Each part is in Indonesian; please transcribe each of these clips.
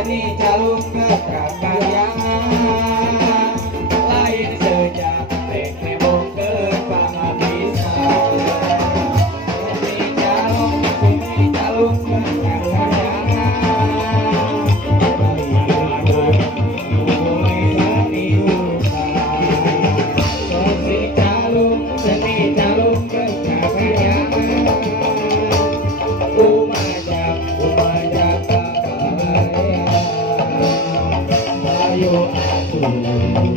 seni calung keprakaryangan lain sejak rek nebokeun pangabdisan seni calung keprakaryangan balianan mulai seni suka seni calung keprakaryangan umajak ayo atuh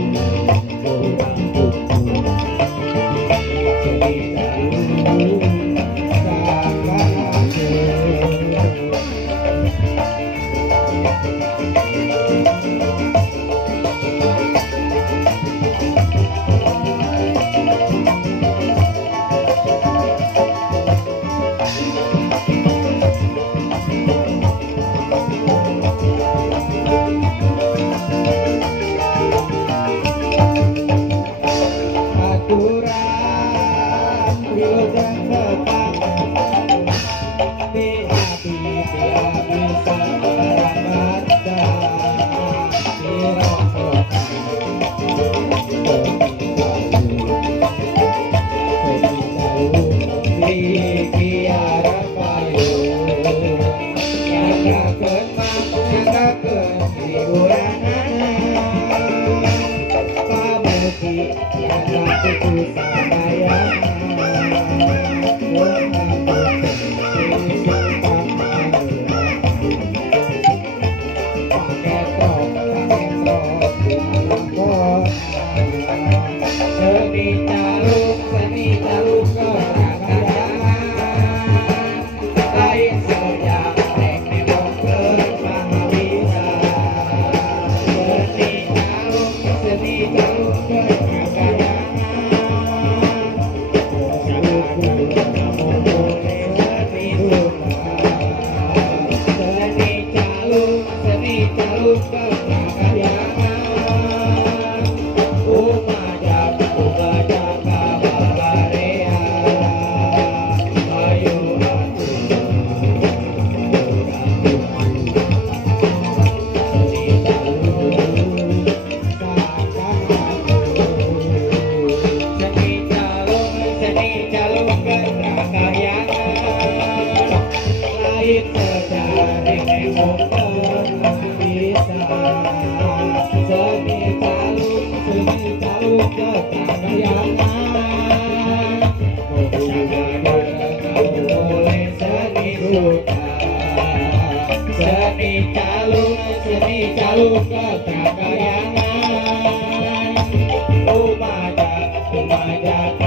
aturan wilujeng tetap di hati tidak bisa terbaca di kiara payung nyanggakeun hiburan pamuki nyangga kuku sadayana seni calung keprakaryangan lain sejak rek nebokeun pangabdisan seni calung keprakaryangan seni calung keprakaryangan umajak kabalarea ayo seni calung keprakaryangan lain sejari nebokeun pangabdisan seni calung keprakaryangan mulai seni suka seni calung keprakaryangan umajak